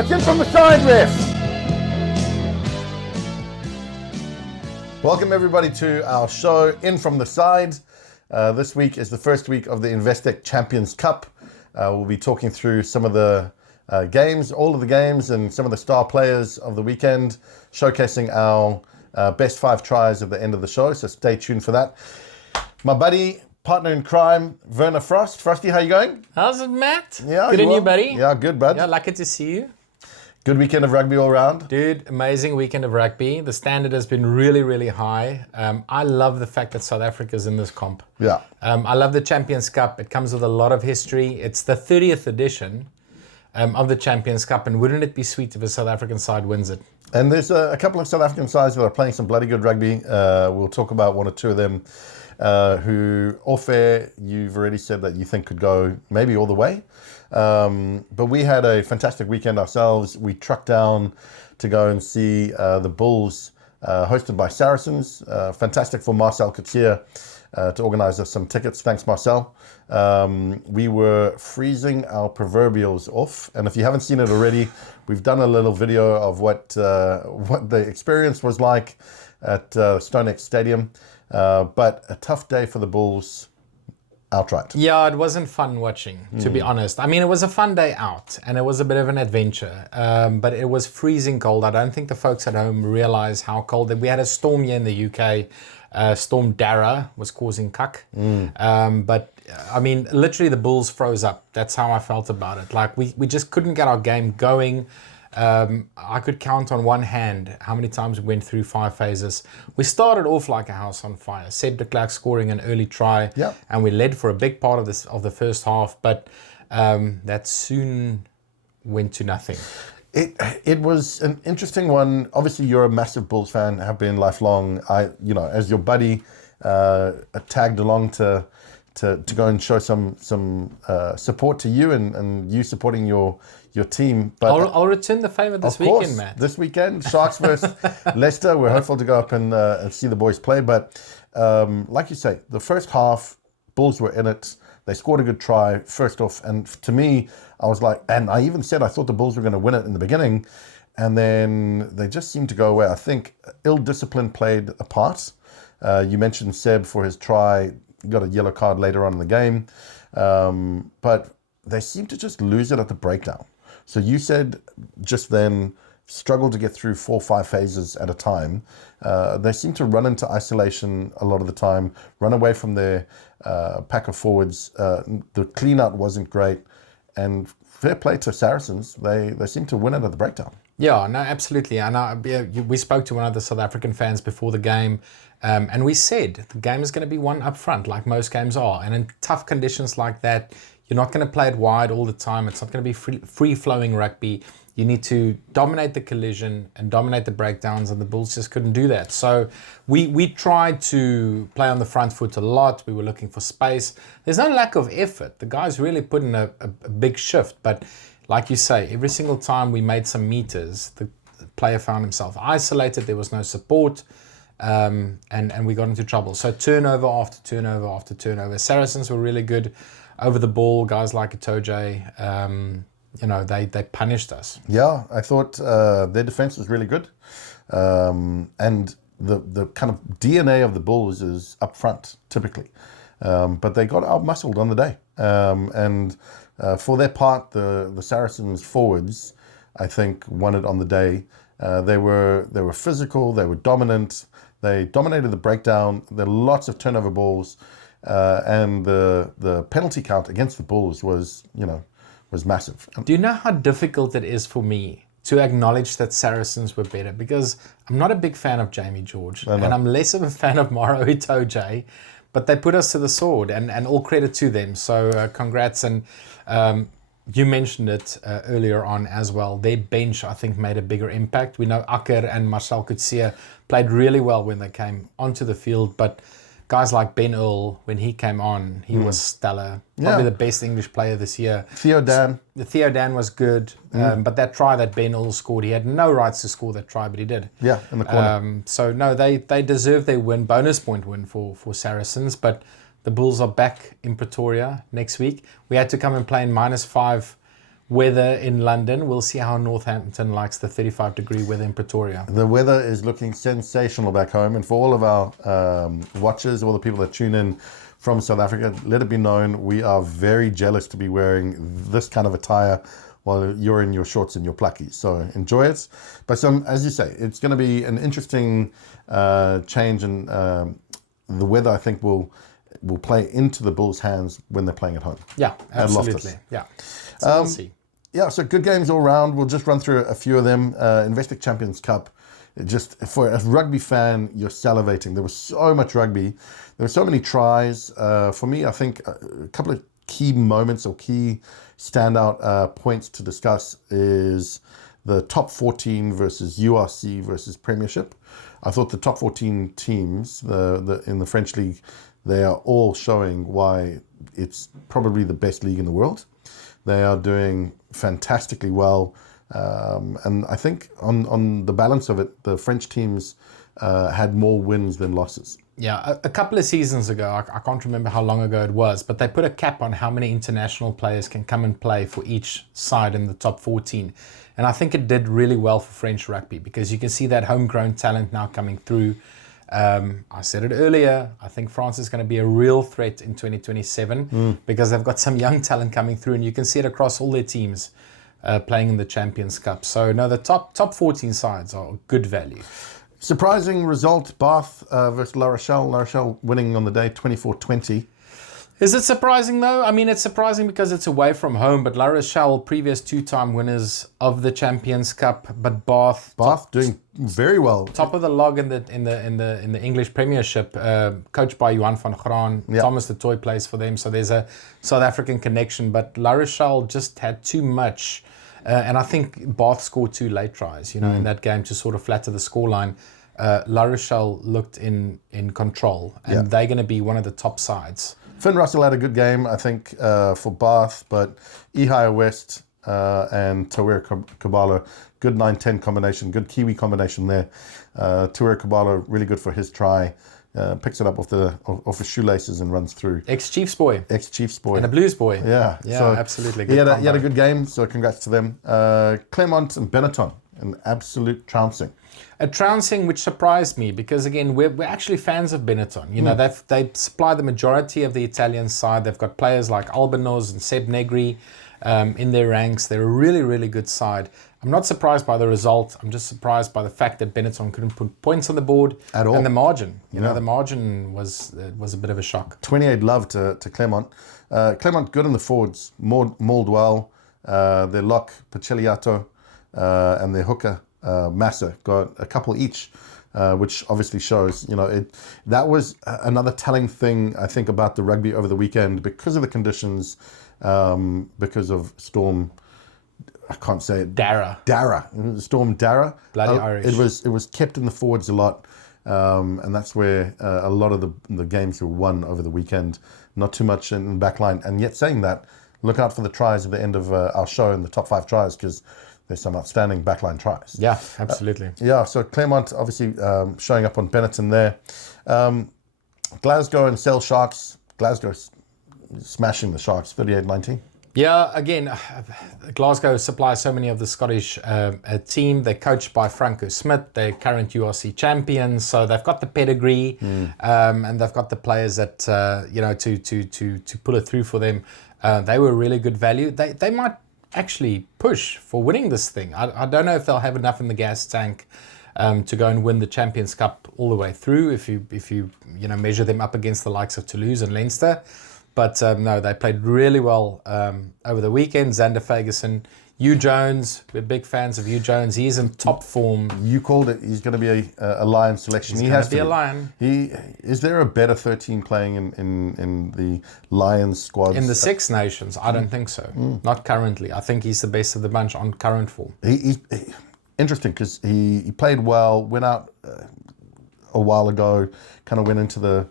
That's In From The Side, ref. Welcome everybody to our show, In From The Side. This week is the first week of the Investec Champions Cup. We'll be talking through some of the games, all of the games, and some of the star players of the weekend, showcasing our best 5 tries at the end of the show, so stay tuned for that. My buddy, partner in crime, Werner Frost. Frosty, how you going? How's it, Matt? Yeah, good on you, buddy? Yeah, good, bud. Yeah, lucky to see you. Good weekend of rugby all around. Dude, amazing weekend of rugby. The standard has been really, really high. I love the fact that South Africa's in this comp. Yeah. I love the Champions Cup. It comes with a lot of history. It's the 30th edition of the Champions Cup, and wouldn't it be sweet if a South African side wins it? And there's a couple of South African sides that are playing some bloody good rugby. We'll talk about one or two of them who, off air, you've already said that you think could go maybe all the way. But we had a fantastic weekend ourselves. We trucked down to go and see the Bulls hosted by Saracens. Fantastic for Marcel Couture to organize us some tickets. Thanks, Marcel. We were freezing our proverbials off. And if you haven't seen it already, we've done a little video of what the experience was like at StoneX Stadium. But a tough day for the Bulls. Outright. Yeah, it wasn't fun watching, to be honest. I mean, it was a fun day out, and it was a bit of an adventure, but it was freezing cold. I don't think the folks at home realize how cold. We had a storm here in the UK. Storm Dara was causing cuck. But, I mean, literally the Bulls froze up. That's how I felt about it. Like, we just couldn't get our game going. I could count on one hand how many times we went through 5 phases. We started off like a house on fire. Seb de Klerk scoring an early try, and we led for a big part of the first half, but that soon went to nothing. It was an interesting one. Obviously, you're a massive Bulls fan, have been lifelong. As your buddy, tagged along to go and show some support to you and you supporting your team. But I'll return the favour this weekend, Matt. This weekend, Sharks versus Leicester. We're hopeful to go up and see the boys play. But like you say, the first half, Bulls were in it. They scored a good try first off. And to me, I was like, and I even said I thought the Bulls were going to win it in the beginning. And then they just seemed to go away. I think ill-discipline played a part. You mentioned Seb for his try. Got a yellow card later on in the game. But they seemed to just lose it at the breakdown. So you said just then, struggled to get through 4 or 5 phases at a time. They seem to run into isolation a lot of the time, run away from their pack of forwards. The clean-out wasn't great. And fair play to Saracens. They seem to win it at the breakdown. Yeah, no, absolutely. And we spoke to one of the South African fans before the game, and we said the game is going to be won up front, like most games are. And in tough conditions like that, you're not going to play it wide all the time. It's not going to be free-flowing rugby. You need to dominate the collision and dominate the breakdowns, and the Bulls just couldn't do that. So we tried to play on the front foot a lot. We were looking for space. There's no lack of effort. The guys really put in a big shift. But like you say, every single time we made some meters, the player found himself isolated. There was no support, and we got into trouble. So turnover after turnover after turnover. Saracens were really good over the ball. Guys like Itoje, they punished us. Yeah, I thought their defense was really good. And the kind of DNA of the Bulls is up front, typically. But they got out-muscled on the day. And for their part, the Saracens forwards, I think, won it on the day. They were physical, they were dominant, they dominated the breakdown. There were lots of turnover balls. And the penalty count against the Bulls was massive. Do you know how difficult it is for me to acknowledge that Saracens were better? Because I'm not a big fan of Jamie George, and I'm less of a fan of Maro Itoje, but they put us to the sword, and all credit to them. So congrats. And you mentioned it earlier on as well. Their bench, I think, made a bigger impact. We know Akker and Marcel Couture played really well when they came onto the field, but guys like Ben Earl, when he came on, he was stellar. Probably the best English player this year. Theo Dan. Theo Dan was good, but that try that Ben Earl scored, he had no rights to score that try, but he did. Yeah, in the corner. So, no, they deserve their win, bonus point win for Saracens, but the Bulls are back in Pretoria next week. We had to come and play in -5 weather in London. We'll see how Northampton likes the 35-degree weather in Pretoria. The weather is looking sensational back home. And for all of our watchers, all the people that tune in from South Africa, let it be known we are very jealous to be wearing this kind of attire while you're in your shorts and your pluckies. So enjoy it. But as you say, it's going to be an interesting change, and the weather, I think, will play into the Bulls' hands when they're playing at home. Yeah, absolutely. Yeah. So we'll see. Yeah, so good games all round. We'll just run through a few of them. Investec Champions Cup. Just for a rugby fan, you're salivating. There was so much rugby. There were so many tries. For me, I think a couple of key moments or key standout points to discuss is the top 14 versus URC versus Premiership. I thought the top 14 teams in the French league, they are all showing why it's probably the best league in the world. They are doing fantastically well. And I think on the balance of it, the French teams had more wins than losses. Yeah, a couple of seasons ago, I can't remember how long ago it was, but they put a cap on how many international players can come and play for each side in the top 14. And I think it did really well for French rugby, because you can see that homegrown talent now coming through. I said it earlier, I think France is going to be a real threat in 2027 because they've got some young talent coming through, and you can see it across all their teams playing in the Champions Cup. So no, the top 14 sides are good value. Surprising result, Bath versus La Rochelle. La Rochelle winning on the day 24-20. Is it surprising though? I mean, it's surprising because it's away from home, but La Rochelle, previous two-time winners of the Champions Cup, but Bath doing very well. Top of the log in the English Premiership, coached by Johan van Graan. Yeah. Thomas the Toy plays for them, so there's a South African connection. But La Rochelle just had too much, and I think Bath scored 2 late tries, in that game to sort of flatter the scoreline. La Rochelle looked in control, and they're going to be one of the top sides. Finn Russell had a good game, I think, for Bath, but Ihaya West and Tawir Kabala, good 9-10 combination, good Kiwi combination there. Tawir Kabala, really good for his try. Picks it up off his shoelaces and runs through. Ex-Chiefs boy. Ex-Chiefs boy. And a Blues boy. Yeah. So absolutely. He had a good game, so congrats to them. Clermont and Benetton, an absolute trouncing. A trouncing which surprised me because, again, we're actually fans of Benetton. They supply the majority of the Italian side. They've got players like Albanoz and Seb Negri in their ranks. They're a really, really good side. I'm not surprised by the result. I'm just surprised by the fact that Benetton couldn't put points on the board. At all. And the margin. The margin was a bit of a shock. 28 love to Clermont. Clermont good in the forwards. Mauled well. Their lock, Paciliato, and their hooker, Massa, got a couple each, which obviously shows, that was another telling thing, I think, about the rugby over the weekend because of the conditions, because of Storm, I can't say it. Dara. Storm Dara. Bloody Irish. It was kept in the forwards a lot, and that's where a lot of the games were won over the weekend. Not too much in the back line. And yet saying that, look out for the tries at the end of our show in the top 5 tries, because there's some outstanding backline tries. Yeah, absolutely. So Clermont obviously showing up on Benetton there. Glasgow and Sale Sharks. Glasgow smashing the Sharks, 38-19. Yeah, again, Glasgow supplies so many of the Scottish team. They're coached by Franco Smith. They're current URC champions, so they've got the pedigree, and they've got the players that to pull it through for them. They were really good value. They might actually push for winning this thing. I don't know if they'll have enough in the gas tank to go and win the Champions Cup all the way through if you measure them up against the likes of Toulouse and Leinster. But no, they played really well over the weekend. Xander Fagerson, Hugh Jones, we're big fans of Hugh Jones. He's in top form. You called it. He's going to be a Lion selection. He has to be a Lion. Is there a better 13 playing in the Lions squad? In the Six Nations, I don't think so. Not currently. I think he's the best of the bunch on current form. He interesting because he played well, went out a while ago, kind of went into the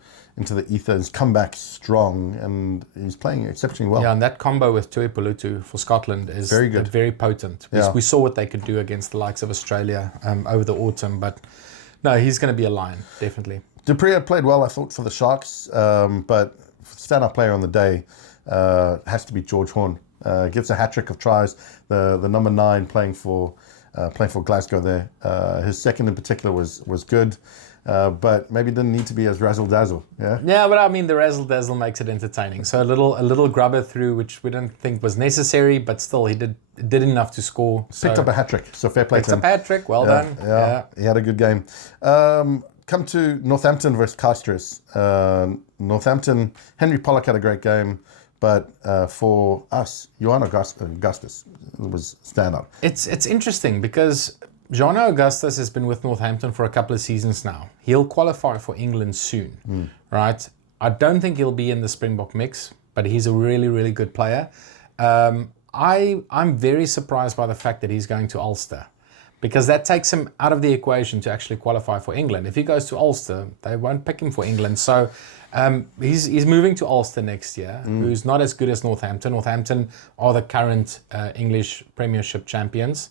ether, has come back strong, and he's playing exceptionally well. Yeah, and that combo with Tuipulotu for Scotland is very good, very potent. Yeah. We saw what they could do against the likes of Australia over the autumn, but no, he's going to be a Lion, definitely. Dupree played well, I thought, for the Sharks, but standout player on the day has to be George Horn. Gets a hat-trick of tries. The number 9 playing for Glasgow there. His second in particular was good. But maybe didn't need to be as razzle-dazzle, yeah? Yeah, but I mean, the razzle-dazzle makes it entertaining. So a little grubber through, which we didn't think was necessary, but still he did enough to score. Picked up a hat-trick, so fair play to him. Picked up a hat-trick, well done. Yeah, he had a good game. Come to Northampton versus Castries. Northampton, Henry Pollock had a great game, but for us, Johan Augustus was standout. It's interesting because Jono Augustus has been with Northampton for a couple of seasons now. He'll qualify for England soon, right? I don't think he'll be in the Springbok mix, but he's a really, really good player. I'm very surprised by the fact that he's going to Ulster, because that takes him out of the equation to actually qualify for England. If he goes to Ulster, they won't pick him for England. So he's moving to Ulster next year, who's not as good as Northampton. Northampton are the current English Premiership champions.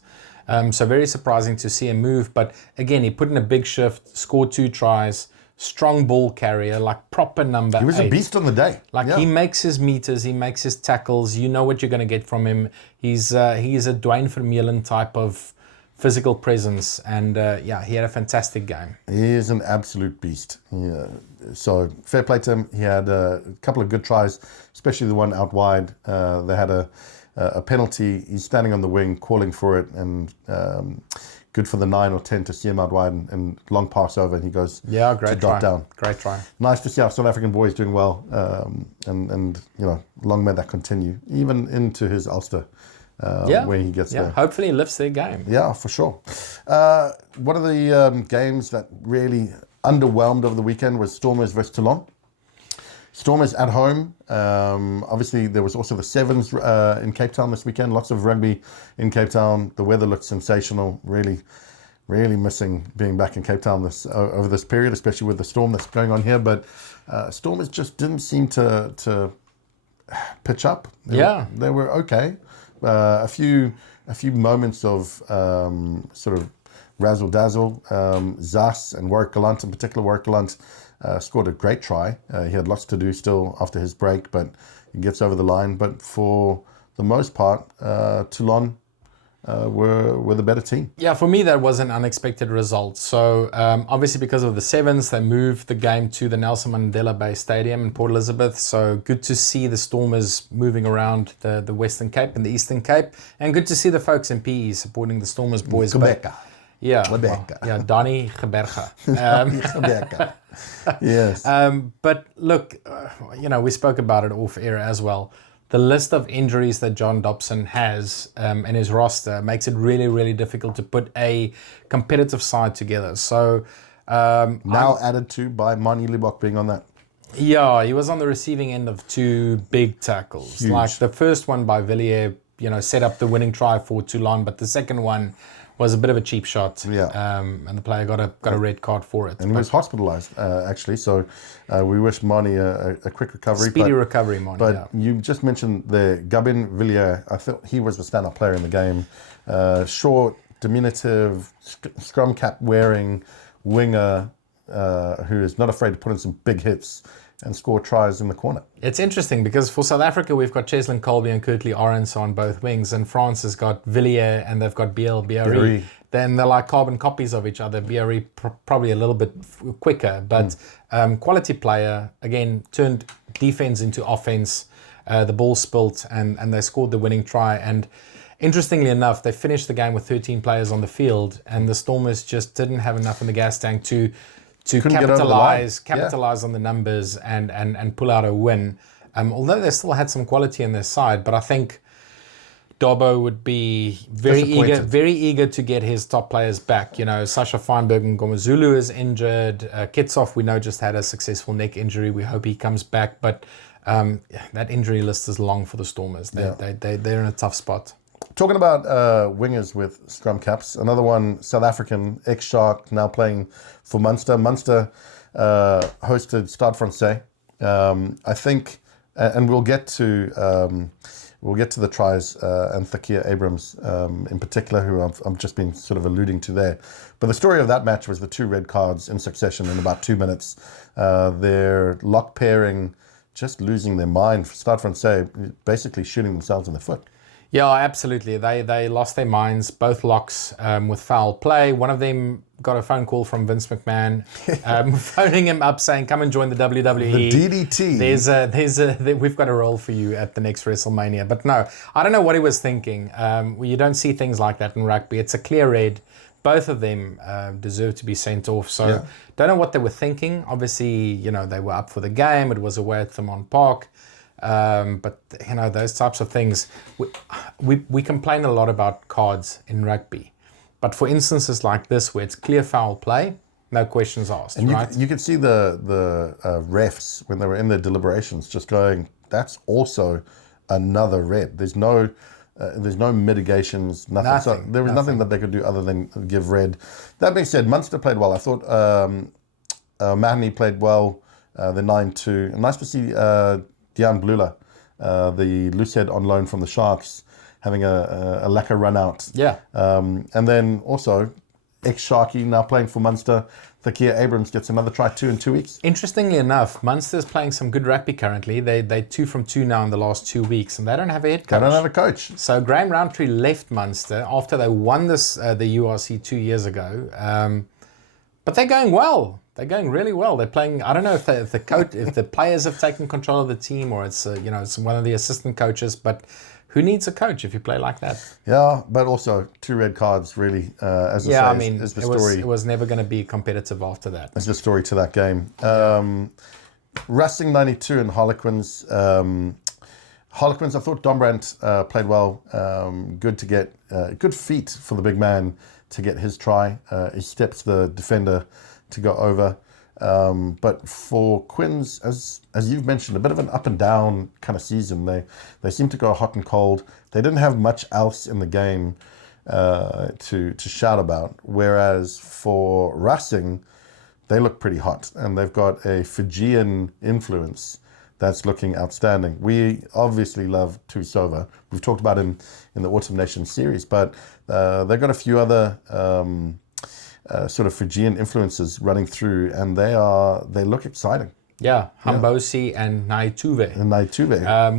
So very surprising to see him move. But again, he put in a big shift, scored 2 tries, strong ball carrier, like proper number 8. He was a beast on the day. He makes his meters, he makes his tackles. You know what you're going to get from him. He's a Dwayne Vermeulen type of physical presence. And he had a fantastic game. He is an absolute beast. Yeah. So fair play to him. He had a couple of good tries, especially the one out wide. They had a penalty. He's standing on the wing, calling for it, and good for the 9 or 10 to see him out wide and long pass over, and he goes great try. Down. Great try. Nice to see our South African boys doing well, and long may that continue, even into his Ulster, where he gets there. Hopefully he lifts their game. Yeah, for sure. One of the games that really underwhelmed over the weekend was Stormers versus Toulon. Stormers at home. Obviously, there was also the Sevens in Cape Town this weekend. Lots of rugby in Cape Town. The weather looked sensational. Really, really missing being back in Cape Town over this period, especially with the storm that's going on here. But Stormers just didn't seem to pitch up. They were okay. A few moments of sort of razzle dazzle. Zas and Warwick Gallant, in particular, Warwick Gallant. Scored a great try. He had lots to do still after his break, but he gets over the line. But for the most part, Toulon were the better team. Yeah, for me, that was an unexpected result. So obviously because of the Sevens, they moved the game to the Nelson Mandela Bay Stadium in Port Elizabeth. So good to see the Stormers moving around the Western Cape and the Eastern Cape. And good to see the folks in PE supporting the Stormers boys. Yeah, Donnie Geberga. Geberga. Yes. But look, we spoke about it off air as well. The list of injuries that John Dobson has in his roster makes it really, really difficult to put a competitive side together. So now added to by Mani Libok being on that. Yeah, he was on the receiving end of 2 big tackles. Huge. Like the first one by Villiers, set up the winning try for Toulon, but the second one was a bit of a cheap shot, and the player got a red card for it. And he was hospitalised, actually, so we wish Mani a quick recovery. Speedy recovery, Mani. But you just mentioned the Gabin Villiers. I thought he was the stand-up player in the game. Short, diminutive, scrum cap wearing winger who is not afraid to put in some big hits and score tries in the corner. It's interesting because for South Africa, we've got Cheslin Colby and Kurtley Arends on both wings, and France has got Villiers and they've got Biarri. Then they're like carbon copies of each other. Biarri probably a little bit quicker, but quality player, again, turned defense into offense. The ball spilt and they scored the winning try. And interestingly enough, they finished the game with 13 players on the field, and the Stormers just didn't have enough in the gas tank to capitalize on the numbers and pull out a win. Although they still had some quality in their side, but I think Dobbo would be very eager to get his top players back. Sasha Feinberg and Ngomazulu is injured. Kitshoff, we know, just had a successful neck injury. We hope he comes back, but that injury list is long for the Stormers. They're in a tough spot. Talking about wingers with scrum caps, another one, South African, ex-Shark, now playing for Munster. Munster hosted Stade Francais. I think, and we'll get to the tries and Thakia Abrams in particular, who I've just been sort of alluding to there. But the story of that match was the 2 red cards in succession in about 2 minutes. Their lock pairing just losing their mind. Start from say, basically shooting themselves in the foot. Yeah, absolutely. They lost their minds, both locks, with foul play. One of them got a phone call from Vince McMahon, phoning him up saying, "Come and join the WWE." The DDT. We've got a role for you at the next WrestleMania. But no, I don't know what he was thinking. You don't see things like that in rugby. It's a clear red. Both of them deserve to be sent off. So don't know what they were thinking. Obviously, they were up for the game. It was away at Thomond Park. But those types of things, we complain a lot about cards in rugby, but for instances like this where it's clear foul play, no questions asked, and right? You could see the refs when they were in their deliberations just going, that's also another red. There's no mitigations, nothing. So there was nothing that they could do other than give red. That being said, Munster played well. I thought Mahoney played well. The 9-2. Nice to see Dejan Blula, the loosehead on loan from the Sharks, having a lacquer run out. Yeah. And then also, ex-Sharky, now playing for Munster, Thakia Abrams gets another try 2 in 2 weeks. Interestingly enough, Munster's playing some good rugby currently. They're 2 from 2 now in the last 2 weeks, and they don't have a head coach. They don't have a coach. So Graham Roundtree left Munster after they won the URC 2 years ago. But they're going well. They're going really well. They're playing. I don't know if the coach, if the players have taken control of the team, or it's it's one of the assistant coaches. But who needs a coach if you play like that? Yeah, but also 2 red cards really. Is the story. It was never going to be competitive after that. That's the story to that game. Racing 92 and Harlequins. Harlequins. I thought Dombrandt played well. Good to get good feet for the big man to get his try. He steps the defender to go over. But for Quins, as you've mentioned, a bit of an up and down kind of season. They seem to go hot and cold. They didn't have much else in the game to shout about. Whereas for Racing, they look pretty hot, and they've got a Fijian influence that's looking outstanding. We obviously love Tuisova. We've talked about him in the Autumn Nation series, but they've got a few other sort of Fijian influences running through, and they look exciting. Yeah, Hambosi and Naituve.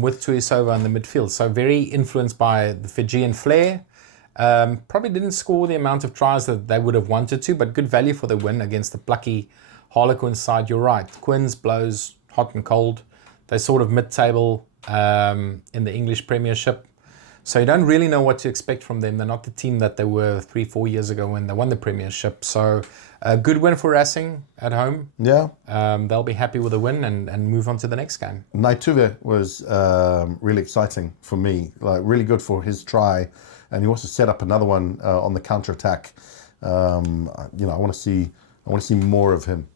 With Tuisova in the midfield. So very influenced by the Fijian flair. Probably didn't score the amount of tries that they would have wanted to, but good value for the win against the plucky Harlequins side. You're right. Quins blows hot and cold. They're sort of mid-table in the English Premiership. So you don't really know what to expect from them. They're not the team that they were 3-4 years ago when they won the Premiership. So a good win for Racing at home. Yeah. They'll be happy with a win and move on to the next game. Naituve was really exciting for me. Like really good for his try. And he also set up another one on the counter-attack. I want to see more of him.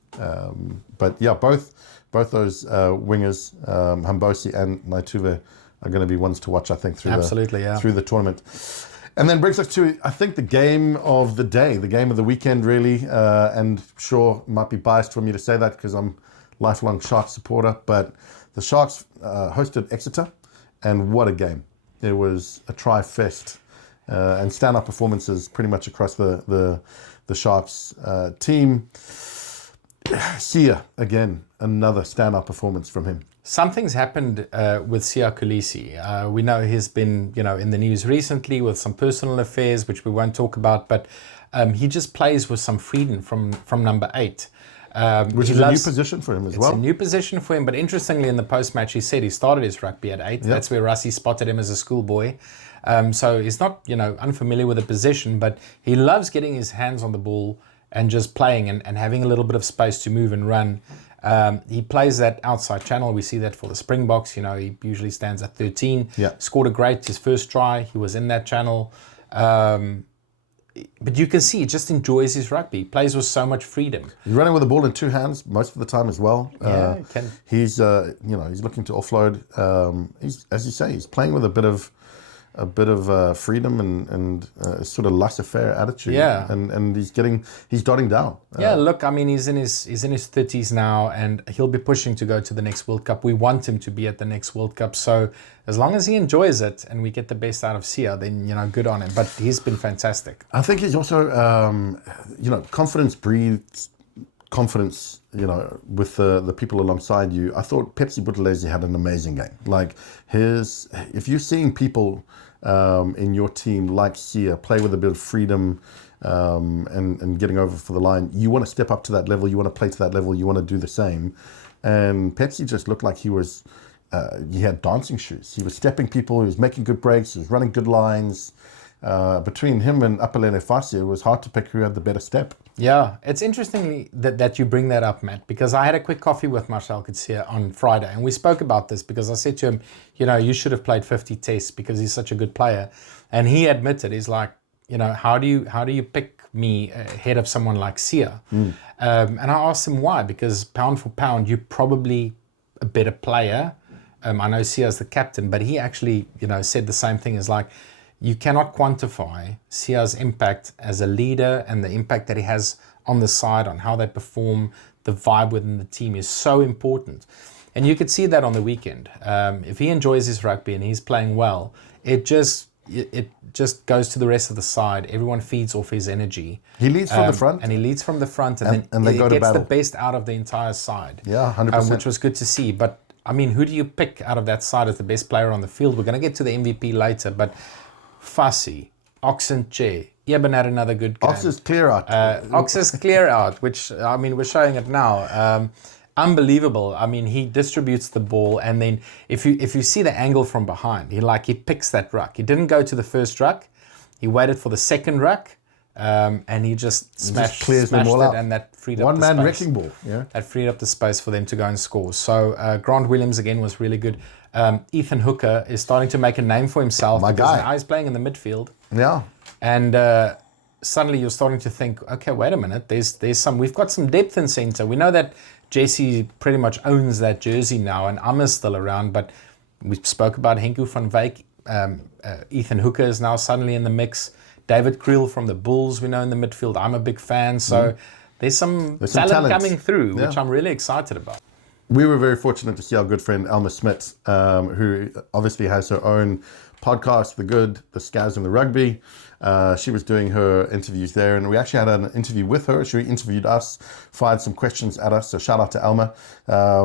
But yeah, both those wingers, Hambosi and Naituve, are going to be ones to watch, I think, through the tournament. And then brings us to, I think, the game of the day, the game of the weekend, really. And sure, it might be biased for me to say that because I'm a lifelong Sharks supporter. But the Sharks hosted Exeter, and what a game. It was a try-fest. And stand-up performances pretty much across the Sharks team. Sia, again, another stand-up performance from him. Something's happened with Sia Kolisi. We know he's been, in the news recently with some personal affairs, which we won't talk about, but he just plays with some freedom from number 8. Which is a new position for him as well. It's a new position for him, but interestingly, in the post-match, he said he started his rugby at 8. Yep. That's where Rassie spotted him as a schoolboy. So he's not, unfamiliar with the position, but he loves getting his hands on the ball and just playing and having a little bit of space to move and run. He plays that outside channel. We see that for the Springboks. He usually stands at 13. Yeah. Scored his first try. He was in that channel. But you can see he just enjoys his rugby. He plays with so much freedom. He's running with the ball in 2 hands most of the time as well. Yeah, he can. He's he's looking to offload. He's, as you say, he's playing with a bit of freedom and sort of laissez-faire attitude. Yeah. And he's dotting down. Look, he's in his 30s now, and he'll be pushing to go to the next World Cup. We want him to be at the next World Cup. So as long as he enjoys it and we get the best out of Sia, then good on him. But he's been fantastic. I think he's also confidence breeds confidence with the people alongside you, I thought Pepsi Buthelezi had an amazing game. Like if you're seeing people in your team like Sia play with a bit of freedom and getting over for the line, you want to step up to that level, you want to play to that level, you want to do the same. And Pepsi just looked like he had dancing shoes. He was stepping people, he was making good breaks, he was running good lines. Between him and Apelele Fassi, it was hard to pick who had the better step. Yeah, it's interesting that you bring that up, Matt, because I had a quick coffee with Marcel Coetzee on Friday, and we spoke about this because I said to him, you should have played 50 tests because he's such a good player. And he admitted, he's like, how do you pick me ahead of someone like Sia? And I asked him why, because pound for pound, you're probably a better player. I know Sia's the captain, but he actually, said the same thing as like, you cannot quantify Sia's impact as a leader and the impact that he has on the side, on how they perform. The vibe within the team is so important. And you could see that on the weekend. If he enjoys his rugby and he's playing well, it just goes to the rest of the side. Everyone feeds off his energy. He leads from the front. And he leads from the front, and then they he go to gets battle. the best out of the entire side. Yeah, 100%. Which was good to see. But, who do you pick out of that side as the best player on the field? We're going to get to the MVP later, but Fassi, Oxenche, Eben had another good game. Ox's clear out. Ox's clear out, which, we're showing it now. Unbelievable. He distributes the ball, and then if you see the angle from behind, he picks that ruck. He didn't go to the first ruck. He waited for the second ruck, and he just smashed them all it, out. And that freed up the space. One-man wrecking ball. Yeah. That freed up the space for them to go and score. So Grant Williams again was really good. Ethan Hooker is starting to make a name for himself. My guy. Now he's playing in the midfield. Yeah. And suddenly you're starting to think, okay, wait a minute. We've got some depth in centre. We know that Jesse pretty much owns that jersey now, and Amma's still around. But we spoke about Henku van Wyk. Ethan Hooker is now suddenly in the mix. David Creel from the Bulls, we know in the midfield. I'm a big fan. So there's some talent coming through, which I'm really excited about. We were very fortunate to see our good friend Elma Smith, who obviously has her own podcast, The Good, The Scaz and the Rugby. She was doing her interviews there, and we actually had an interview with her. She interviewed us, fired some questions at us, so shout out to Elma.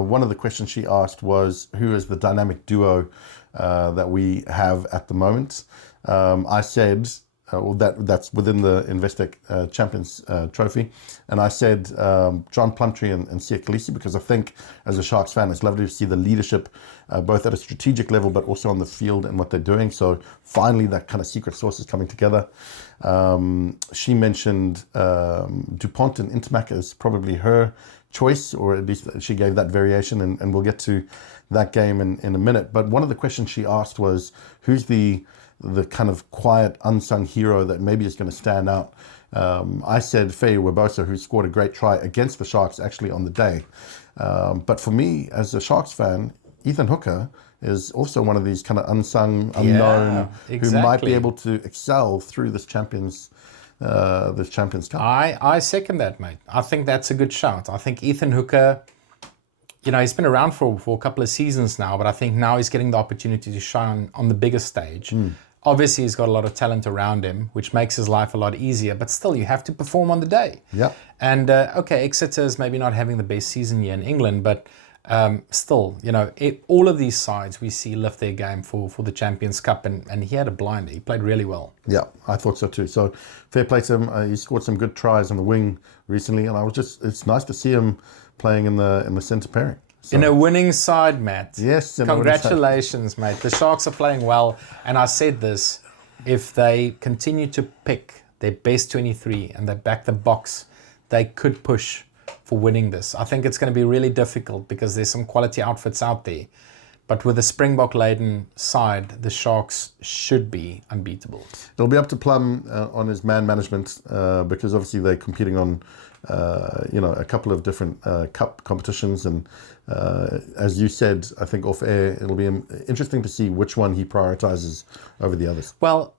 One of the questions she asked was, who is the dynamic duo that we have at the moment? I said, that's within the Investec Champions Trophy. And I said John Plumtree and Sia Khaleesi, because I think as a Sharks fan, it's lovely to see the leadership both at a strategic level, but also on the field and what they're doing. So finally, that kind of secret sauce is coming together. She mentioned DuPont and Intermac as probably her choice, or at least she gave that variation, and we'll get to that game in a minute. But one of the questions she asked was, who's the kind of quiet, unsung hero that maybe is going to stand out? I said Faye Webosa, who scored a great try against the Sharks actually on the day. But for me, as a Sharks fan, Ethan Hooker is also one of these kind of unsung, unknown, who might be able to excel through this Champions Cup. I second that, mate. I think that's a good shout. I think Ethan Hooker, he's been around for a couple of seasons now, but I think now he's getting the opportunity to shine on the bigger stage. Obviously, he's got a lot of talent around him, which makes his life a lot easier, but still, you have to perform on the day. Yeah. And, Exeter is maybe not having the best season here in England, but still, all of these sides we see lift their game for the Champions Cup, and he had a blinder. He played really well. Yeah, I thought so too. So fair play to him. He scored some good tries on the wing recently, and it's nice to see him playing in the centre pairing. So. In a winning side, Matt. Yes. Congratulations, mate. The Sharks are playing well, and I said this, if they continue to pick their best 23 and they back the box, they could push for winning this. I think it's going to be really difficult because there's some quality outfits out there. But with a Springbok-laden side, the Sharks should be unbeatable. It'll be up to Plum on his man management because obviously they're competing on a couple of different cup competitions. And as you said, I think off air, it'll be interesting to see which one he prioritizes over the others. Well,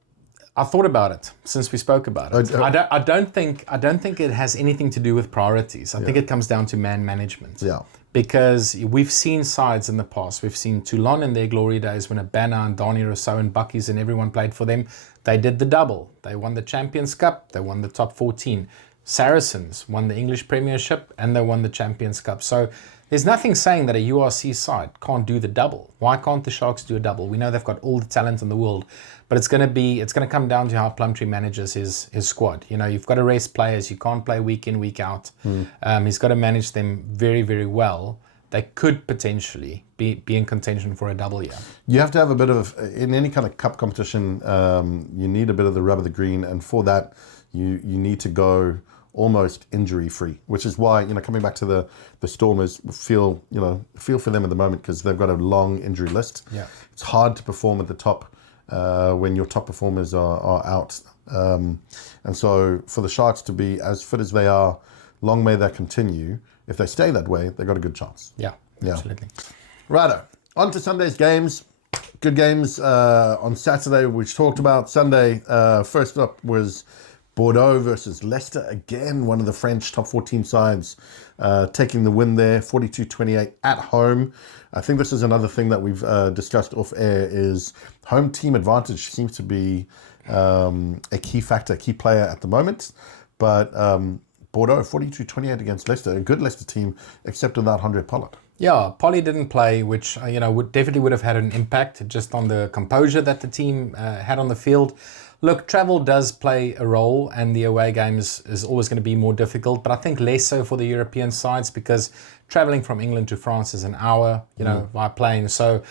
I thought about it since we spoke about it. I don't think it has anything to do with priorities. I think it comes down to man management. Yeah. Because we've seen sides in the past. We've seen Toulon in their glory days when Abana and Donny Rousseau and Buckies and everyone played for them. They did the double. They won the Champions Cup. They won the top 14. Saracens won the English Premiership and they won the Champions Cup. So there's nothing saying that a URC side can't do the double. Why can't the Sharks do a double? We know they've got all the talent in the world, but it's going to come down to how Plumtree manages his squad. You know, you've got to rest players. You can't play week in, week out. He's got to manage them very, very well. They could potentially be in contention for a double year. You have to have a bit of, in any kind of cup competition, you need a bit of the rub of the green, and for that, you need to go almost injury-free, which is why, you know, coming back to the Stormers, feel for them at the moment, because they've got a long injury list. Yeah. It's hard to perform at the top when your top performers are out. And so for the Sharks to be as fit as they are, long may that continue. If they stay that way, they've got a good chance. Yeah, absolutely. Righto. On to Sunday's games. Good games on Saturday, which talked about. Sunday, first up was Bordeaux versus Leicester. Again, one of the French top 14 sides taking the win there, 42-28 at home. I think this is another thing that we've discussed off air, is home team advantage seems to be a key factor, key player at the moment. But Bordeaux, 42-28 against Leicester, a good Leicester team, except without Andre Pollard. Yeah, Polly didn't play, which definitely would have had an impact just on the composure that the team had on the field. Look, travel does play a role, and the away games is always going to be more difficult, but I think less so for the European sides, because traveling from England to France is an hour, via plane. So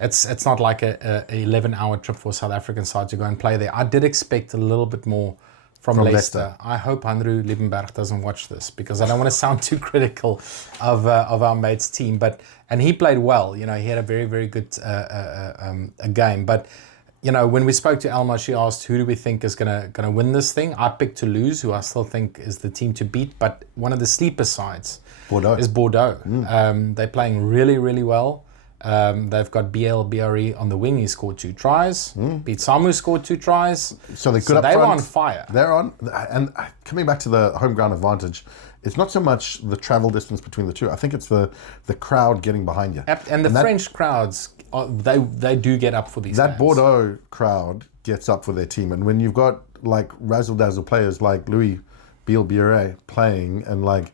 it's not like a 11-hour trip for South African side to go and play there. I did expect a little bit more from Leicester. I hope Andrew Liebenberg doesn't watch this, because I don't want to sound too critical of our mate's team. And he played well. You know, he had a very, very good a game. But you know, when we spoke to Elma, she asked, who do we think is gonna win this thing? I picked Toulouse, who I still think is the team to beat. But one of the sleeper sides is Bordeaux. They're playing really, really well. They've got BRE on the wing. He scored 2 tries. Pete Samu scored 2 tries. So they're good up front. They were on fire. They're on. And coming back to the home ground advantage, it's not so much the travel distance between the two. I think it's the crowd getting behind you. And the French crowds, they do get up for these That games. Bordeaux crowd gets up for their team. And when you've got like razzle-dazzle players like Louis Biel-Biere playing, and like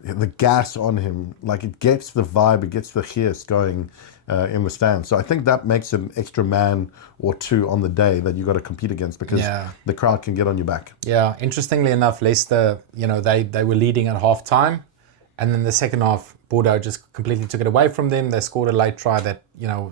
the gas on him, like it gets the vibe, it gets the gears going in the stand. So I think that makes an extra man or two on the day that you got to compete against, because the crowd can get on your back. Yeah. Interestingly enough, Leicester, they were leading at half time, and then the second half, Bordeaux just completely took it away from them. They scored a late try that,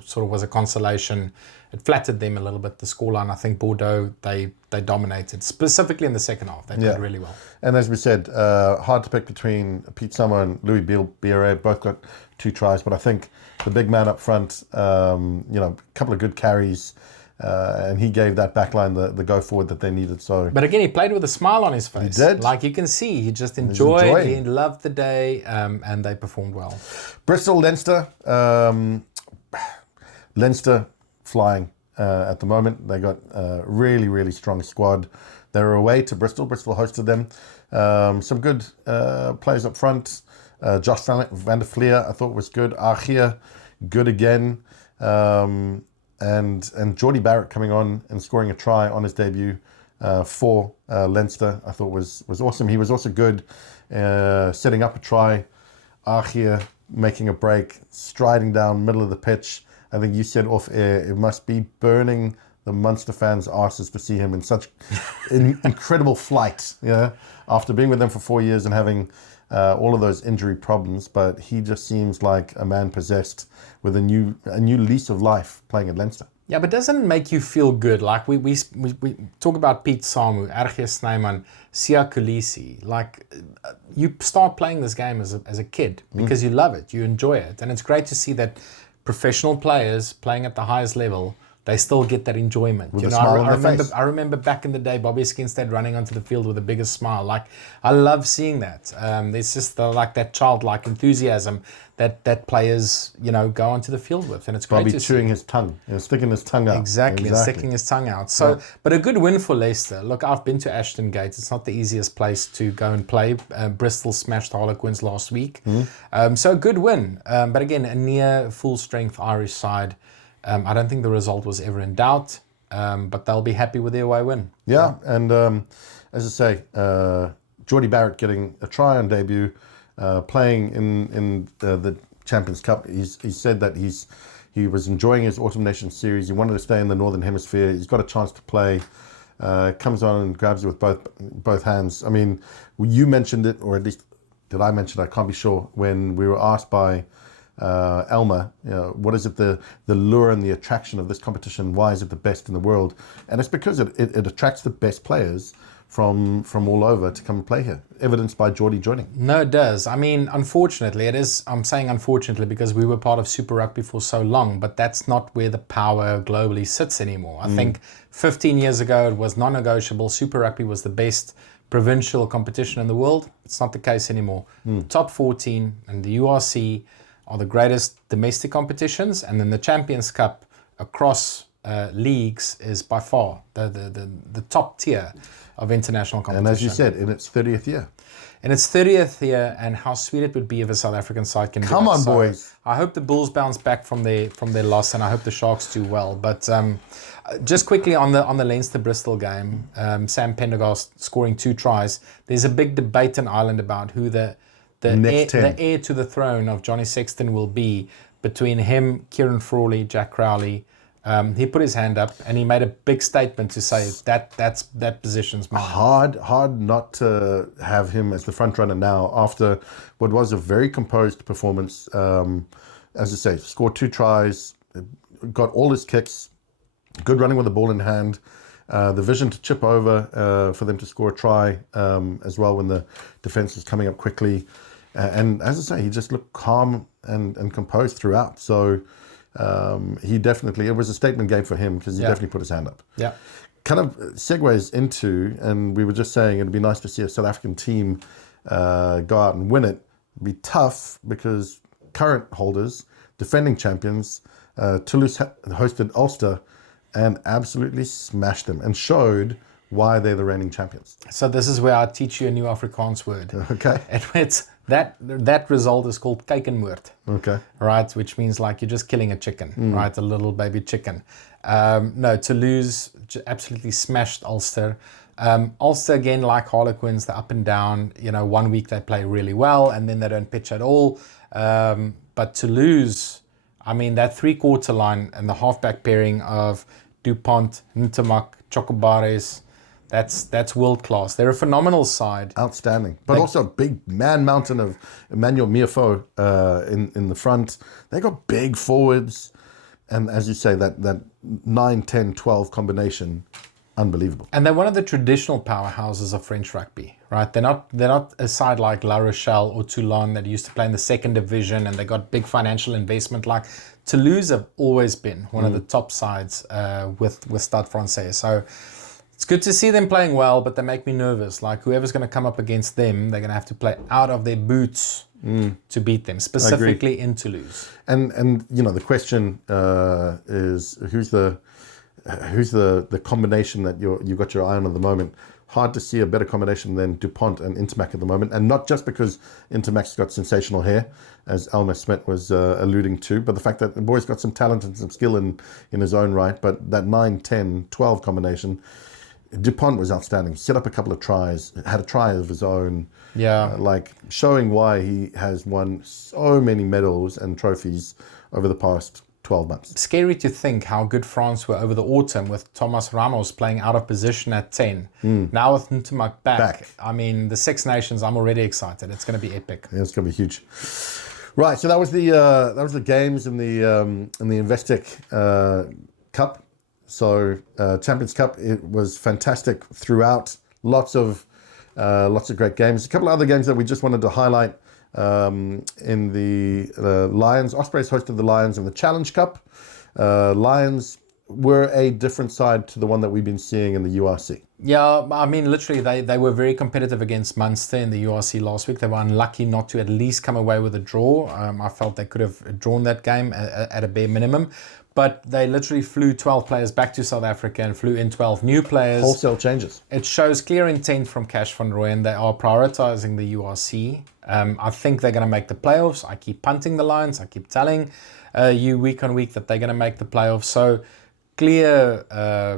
sort of was a consolation. It flattered them a little bit, the scoreline. I think Bordeaux, they dominated, specifically in the second half. They did really well. And as we said, hard to pick between Pete Summer and Louis Biel-Biere. Both got 2 tries, but I think the big man up front, a couple of good carries, and he gave that backline the go forward that they needed. So, but again, he played with a smile on his face. He did. Like you can see, he just enjoyed. He loved the day, and they performed well. Bristol, Leinster. Leinster flying at the moment. They got a really, really strong squad. They were away to Bristol. Bristol hosted them. Some good players up front. Josh van der Fleer, I thought, was good. Archia, good again. And Geordie Barrett coming on and scoring a try on his debut for Leinster, I thought was awesome. He was also good setting up a try. Archia making a break, striding down middle of the pitch. I think you said off air, it must be burning the Munster fans' arses to see him in such incredible flight, after being with them for 4 years and having all of those injury problems. But he just seems like a man possessed with a new lease of life playing at Leinster. Yeah, but doesn't it make you feel good? Like we talk about Pete Samu, Archie Snyman, Sia Kulisi. Like you start playing this game as a kid because you love it, you enjoy it, and it's great to see that professional players playing at the highest level, they still get that enjoyment. With a smile on their face. I remember back in the day, Bobby Skinstead running onto the field with the biggest smile. Like, I love seeing that. There's just that childlike enthusiasm that players, go onto the field with, and it's great to see. Bobby chewing his tongue, sticking his tongue out. Exactly, and sticking his tongue out. So, but a good win for Leicester. Look, I've been to Ashton Gate. It's not the easiest place to go and play. Bristol smashed Harlequins last week. So a good win. But again, a near full strength Irish side. I don't think the result was ever in doubt, but they'll be happy with their away win. Yeah, and as I say, Jordie Barrett getting a try on debut, playing in the Champions Cup. He said that he was enjoying his Autumn Nations series. He wanted to stay in the Northern Hemisphere. He's got a chance to play. Comes on and grabs it with both hands. I mean, you mentioned it, or at least did I mention it? I can't be sure. When we were asked by Elmer, what is it, the lure and the attraction of this competition? Why is it the best in the world? And it's because it attracts the best players from all over to come and play here, evidenced by Jordie joining. No, it does. I mean, unfortunately, it is. I'm saying unfortunately because we were part of Super Rugby for so long, but that's not where the power globally sits anymore. I think 15 years ago it was non-negotiable. Super Rugby was the best provincial competition in the world. It's not the case anymore. Top 14 and the URC are the greatest domestic competitions, and then the Champions Cup across leagues is by far the top tier of international competition. And as you said, in its 30th year. In its 30th year, and how sweet it would be if a South African side can Come do it. on, boys. I hope the Bulls bounce back from their loss, and I hope the Sharks do well. But just quickly on the Leinster-Bristol game, Sam Pendergast scoring 2 tries. There's a big debate in Ireland about who the heir to the throne of Johnny Sexton will be between him, Kieran Frawley, Jack Crowley. He put his hand up and he made a big statement to say that position's mine. Hard not to have him as the front runner now after what was a very composed performance. As I say, scored 2 tries, got all his kicks, good running with the ball in hand, the vision to chip over for them to score a try as well when the defense was coming up quickly. And as I say, he just looked calm and composed throughout. So he definitely, it was a statement game for him because he definitely put his hand up. Yeah. Kind of segues into, and we were just saying it'd be nice to see a South African team go out and win it. It'd be tough because current holders, defending champions, Toulouse hosted Ulster and absolutely smashed them and showed why they're the reigning champions. So this is where I teach you a new Afrikaans word. Okay. And it's that result is called kykenmoord. Okay. Right, which means like you're just killing a chicken, right? A little baby chicken. No, Toulouse absolutely smashed Ulster. Ulster, again, like Harlequins, they're up and down. 1 week they play really well and then they don't pitch at all. But Toulouse, I mean, that 3-quarter line and the halfback pairing of Dupont, Ntamak, Chocobares, that's world class. They're a phenomenal side. Outstanding. But also a big man mountain of Emmanuel Miafo in the front. They got big forwards. And as you say, that 9, 10, 12 combination, unbelievable. And they're one of the traditional powerhouses of French rugby, right? They're not a side like La Rochelle or Toulon that used to play in the 2nd division and they got big financial investment. Like Toulouse have always been one of the top sides with Stade Francais. So it's good to see them playing well, but they make me nervous. Like whoever's going to come up against them, they're going to have to play out of their boots to beat them, specifically in Toulouse. And the question is who's the combination that you got your eye on at the moment? Hard to see a better combination than Dupont and Ntamak at the moment, and not just because Ntamak's got sensational hair, as Elmer Smith was alluding to, but the fact that the boy's got some talent and some skill in his own right. But that 9, 10, 12 combination, Dupont was outstanding. He set up a couple of tries, had a try of his own. Yeah. Showing why he has won so many medals and trophies over the past 12 months. Scary to think how good France were over the autumn with Thomas Ramos playing out of position at 10. Now with Ntamak back. I mean, the Six Nations, I'm already excited. It's going to be epic. Yeah, it's going to be huge. Right, so that was the games in the Investec Cup. So Champions Cup, it was fantastic throughout. Lots of great games. A couple of other games that we just wanted to highlight. In the Lions, Ospreys hosted the Lions in the Challenge Cup. Lions were a different side to the one that we've been seeing in the URC. Yeah, I mean, literally, they were very competitive against Munster in the URC last week. They were unlucky not to at least come away with a draw. I felt they could have drawn that game at a bare minimum. But they literally flew 12 players back to South Africa and flew in 12 new players. Wholesale changes. It shows clear intent from Cash van Rooyen. They are prioritizing the URC. I think they're going to make the playoffs. I keep punting the Lions. I keep telling you week on week that they're going to make the playoffs. So clear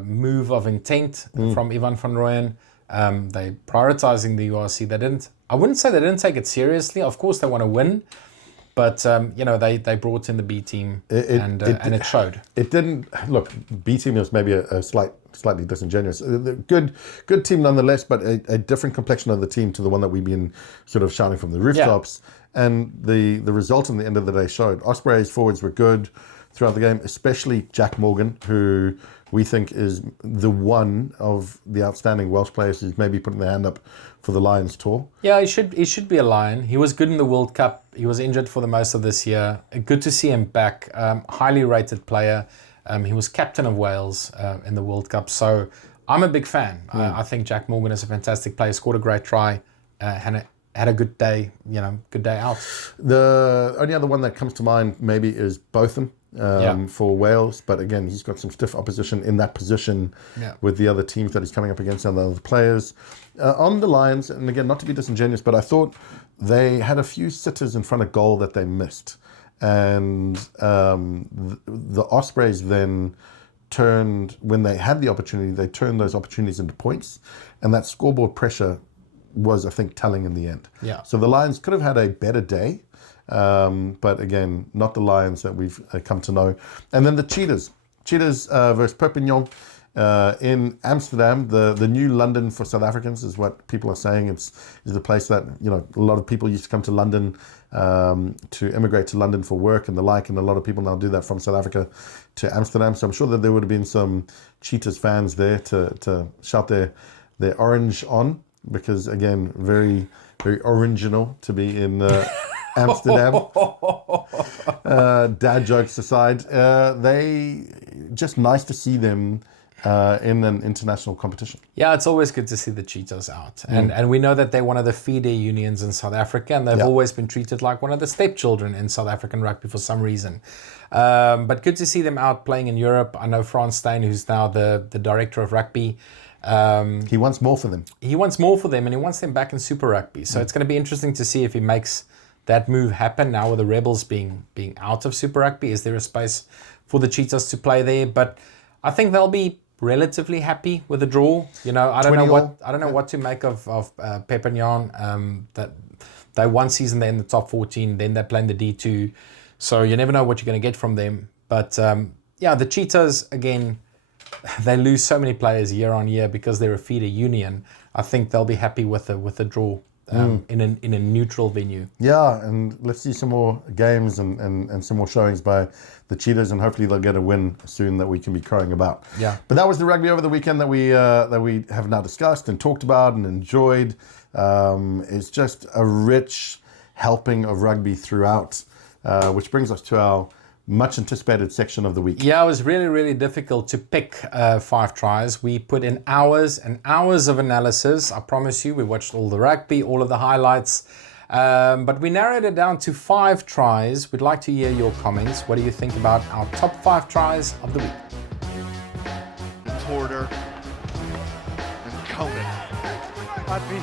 move of intent from Ivan van Rooyen. They prioritizing the URC. I wouldn't say they didn't take it seriously. Of course, they want to win, but they brought in the B team, and it showed. It didn't look. B team is maybe a slightly disingenuous. Good team nonetheless, but a different complexion of the team to the one that we've been sort of shouting from the rooftops. Yeah. And the result in the end of the day showed. Ospreys forwards were good throughout the game, especially Jack Morgan, who we think is the one of the outstanding Welsh players who's maybe putting their hand up for the Lions tour. Yeah, he should be a Lion. He was good in the World Cup. He was injured for the most of this year. Good to see him back. Highly rated player. He was captain of Wales in the World Cup. So I'm a big fan. I think Jack Morgan is a fantastic player. Scored a great try. Had a good day, good day out. The only other one that comes to mind maybe is Botham for Wales. But again, he's got some stiff opposition in that position with the other teams that he's coming up against and the other players. On the Lions, and again, not to be disingenuous, but I thought they had a few sitters in front of goal that they missed. And the Ospreys then turned, when they had the opportunity, they turned those opportunities into points. And that scoreboard pressure was, I think, telling in the end. Yeah. So the Lions could have had a better day, but again, not the Lions that we've come to know. And then the Cheetahs versus Perpignan in Amsterdam. The new London for South Africans is what people are saying. It's the place that a lot of people used to come to London to immigrate to London for work and the like, and a lot of people now do that from South Africa to Amsterdam. So I'm sure that there would have been some Cheetahs fans there to shout their orange on. Because again, very, very original to be in Amsterdam. Dad jokes aside, they just nice to see them in an international competition. Yeah, it's always good to see the Cheetahs out, and we know that they're one of the feeder unions in South Africa, and they've always been treated like one of the stepchildren in South African rugby for some reason. But good to see them out playing in Europe. I know Frans Steyn, who's now the director of rugby. He wants more for them. He wants more for them, and he wants them back in Super Rugby. So it's going to be interesting to see if he makes that move happen now with the Rebels being out of Super Rugby. Is there a space for the Cheetahs to play there? But I think they'll be relatively happy with the draw. I don't know what to make of Perpignan. That they one season they're in the top 14, then they play in the D2. So you never know what you're going to get from them. But the Cheetahs again. They lose so many players year on year because they're a feeder union. I think they'll be happy with the draw in a neutral venue. Yeah, and let's see some more games and some more showings by the Cheetahs, and hopefully they'll get a win soon that we can be crowing about. Yeah. But that was the rugby over the weekend that we have now discussed and talked about and enjoyed. It's just a rich helping of rugby throughout, which brings us to our much anticipated section of the week. Yeah, it was really, really difficult to pick 5 tries. We put in hours and hours of analysis. I promise you, we watched all the rugby, all of the highlights. But we narrowed it down to 5 tries. We'd like to hear your comments. What do you think about our top 5 tries of the week? Porter and Conan. Rugby.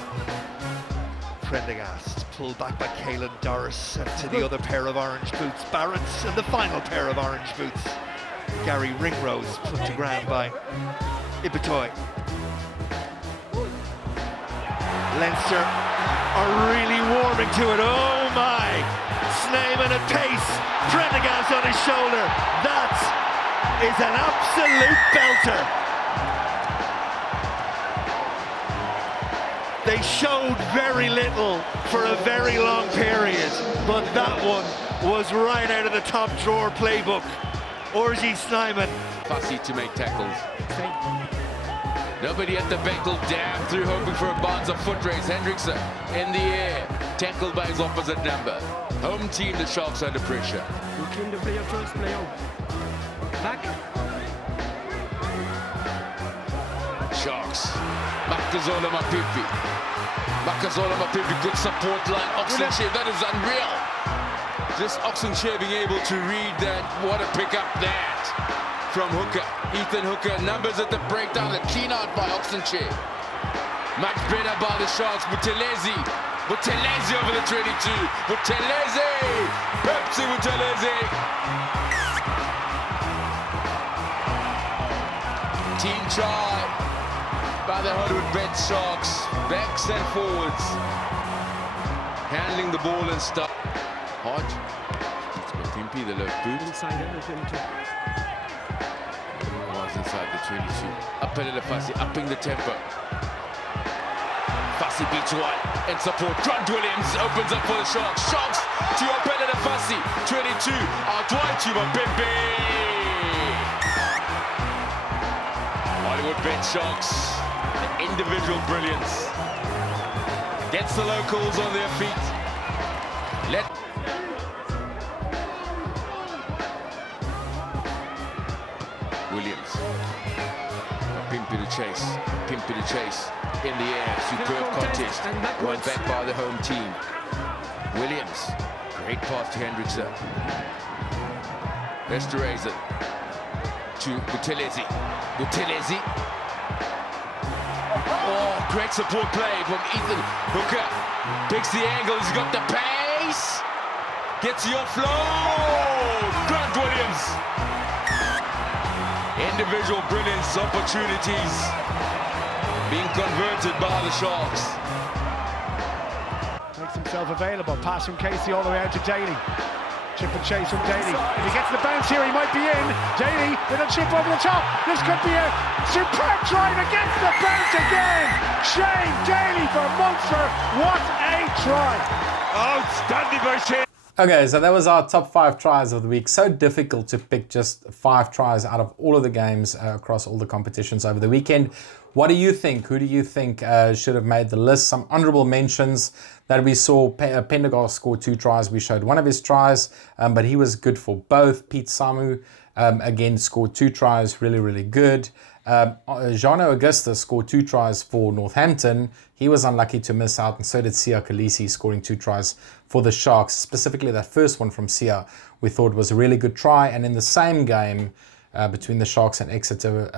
Prendergast pulled back by Caelan Doris and to the other pair of orange boots. Barrett's and the final pair of orange boots. Gary Ringrose put to ground by Ibitoy. Leinster are really warming to it. Oh my! Snyman at pace. Prendergast on his shoulder. That is an absolute belter. They showed very little for a very long period, but that one was right out of the top drawer playbook. Orji Snyman. Fussy to make tackles. Nobody at the Benkel, down through, hoping for a Bonza foot race. Hendrickson in the air, tackled by his opposite number. Home team, the Sharks under pressure. Looking to play a first play out. Back. Sharks. Makazola Mapipi. Makazola Mapipi, good support line. Oxenshave, that is unreal. Just Oxenshave being able to read that. What a pick up that from Hooker. Ethan Hooker, numbers at the breakdown. A clean out by Oxenshave. Much better by the Sharks. Buthelezi over the 22. Buthelezi! Pepsi Buthelezi! Team try. by the Hollywood Bet Sharks. Backs and forwards. Handling the ball and stuff. Hodge. It's Mapimpi, the left boot. Inside everything. Was inside the 22. Up a little Fassi, upping the tempo. Fassi beats one in support. Grant Williams opens up for the Sharks. Sharks to your Opelele Fassi. 22. Out wide to Mapimpi. Hollywood Bet Sharks. The individual brilliance. Gets the locals on their feet. Williams. Pimpy to chase. Pimpy to chase. In the air. Superb contest. Won back by the home team. Williams. Great pass to Hendrickson. Esterhazy to Buthelezi. Buthelezi. Oh, great support play from Ethan Hooker. Picks the angle. He's got the pace. Gets the offload. Grant Williams. Individual brilliance, opportunities being converted by the Sharks. Makes himself available. Pass from Casey all the way out to Daly. Chip and chase from Daly. If he gets the bounce here, he might be in. Daly with a chip over the top. This could be a superb drive against the bounce again. Shane Daly for Munster. What a try! Outstanding by Shane. Okay, so that was our top 5 tries of the week. So difficult to pick just 5 tries out of all of the games across all the competitions over the weekend. What do you think? Who do you think should have made the list? Some honourable mentions that we saw. Pendergast scored 2 tries. We showed one of his tries, but he was good for both. Pete Samu, again, scored 2 tries. Really, really good. Jano Augusta scored 2 tries for Northampton. He was unlucky to miss out, and so did Sia Khaleesi, scoring 2 tries for the Sharks. Specifically, that first one from Sia we thought was a really good try. And in the same game between the Sharks and Exeter,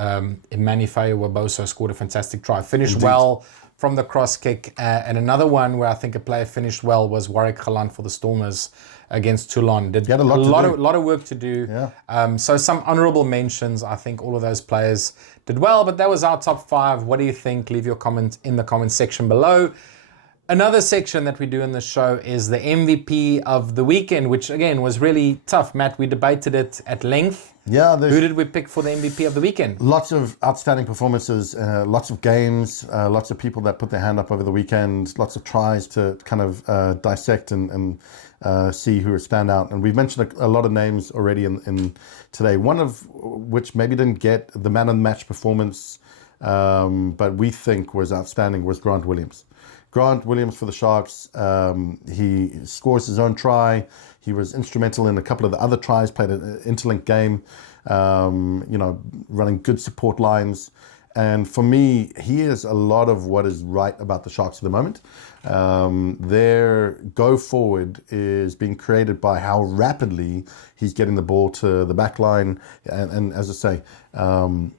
Emmanuel Waboso scored a fantastic try. Finished well from the cross kick. And another one where I think a player finished well was Warwick Galant for the Stormers against Toulon. Did had a lot of work to do. Yeah. So some honourable mentions. I think all of those players did well, but that was our top 5. What do you think? Leave your comment in the comment section below. Another section that we do in the show is the MVP of the weekend, which again was really tough. Matt, we debated it at length. Yeah. Who did we pick for the MVP of the weekend? Lots of outstanding performances, lots of games, lots of people that put their hand up over the weekend, lots of tries to kind of dissect and see who would stand out. And we've mentioned a lot of names already in today, one of which maybe didn't get the man of the match performance, but we think was outstanding, was Grant Williams. Grant Williams for the Sharks, he scores his own try. He was instrumental in a couple of the other tries, played an interlinked game, running good support lines. And for me, he is a lot of what is right about the Sharks at the moment. Their go forward is being created by how rapidly he's getting the ball to the back line. And as I say,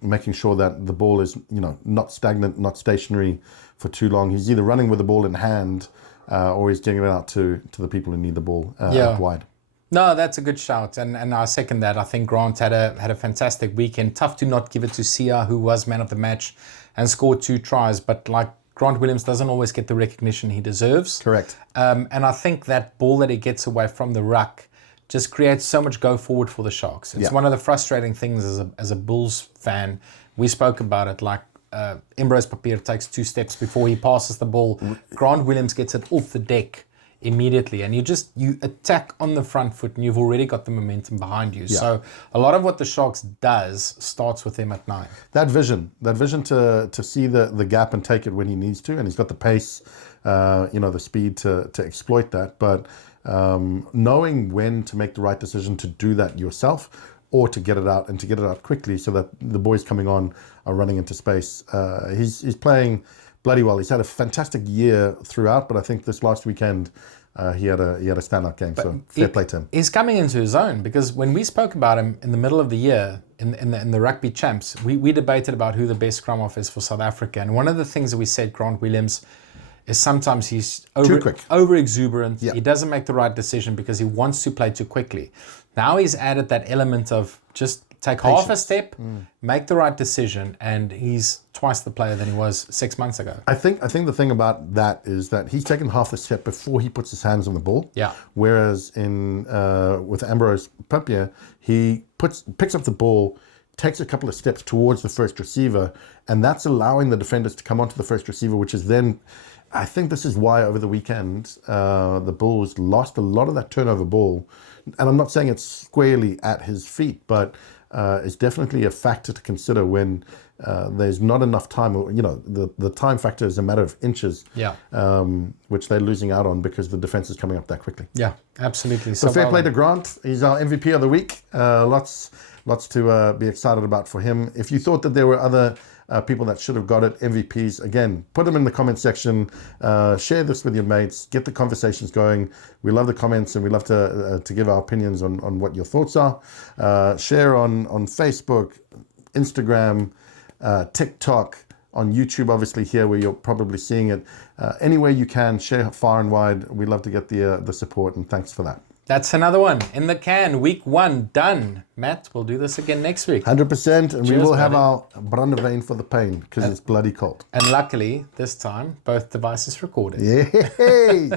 making sure that the ball is, not stagnant, not stationary for too long. He's either running with the ball in hand or he's getting it out to the people who need the ball out wide. No, that's a good shout, and I second that. I think Grant had a fantastic weekend. Tough to not give it to Sia, who was man of the match and scored 2 tries, but like Grant Williams doesn't always get the recognition he deserves. Correct. And I think that ball that he gets away from the ruck just creates so much go forward for the Sharks. It's one of the frustrating things as a Bulls fan. We spoke about it, like Ambrose Papier takes 2 steps before he passes the ball. Grant Williams gets it off the deck immediately, and you attack on the front foot and you've already got the momentum behind you. So a lot of what the Sharks does starts with him at 9. That vision to see the gap and take it when he needs to, and he's got the pace, the speed to exploit that, but knowing when to make the right decision to do that yourself or to get it out and to get it out quickly so that the boys coming on are running into space. He's playing bloody well. He's had a fantastic year throughout, but I think this last weekend he had a standout game. So fair play to him. He's coming into his own, because when we spoke about him in the middle of the year in the rugby champs, we debated about who the best scrum off is for South Africa. And one of the things that we said, Grant Williams, is sometimes he's too quick, over exuberant. Yeah. He doesn't make the right decision because he wants to play too quickly. Now he's added that element of just take half a step, make the right decision, and he's twice the player than he was 6 months ago. I think the thing about that is that he's taken half a step before he puts his hands on the ball. Yeah. Whereas with Ambrose Papier, he picks up the ball, takes a couple of steps towards the first receiver, and that's allowing the defenders to come onto the first receiver, which is then, I think this is why over the weekend the Bulls lost a lot of that turnover ball. And I'm not saying it's squarely at his feet, but it's definitely a factor to consider when there's not enough time. The time factor is a matter of inches, which they're losing out on because the defense is coming up that quickly. Yeah, absolutely. So fair play to Grant. He's our MVP of the week. Lots to be excited about for him. If you thought that there were other people that should have got it, MVPs, again, put them in the comment section. Share this with your mates. Get the conversations going. We love the comments, and we love to give our opinions on what your thoughts are. Share on Facebook, Instagram, TikTok, on YouTube, obviously here where you're probably seeing it. Anywhere you can, share far and wide. We love to get the support, and thanks for that. That's another one in the can. Week 1 done. Matt, we'll do this again next week. 100%, and we will have buddy. our brandewijn for the pain because it's bloody cold. And luckily, this time, both devices recorded. Yay!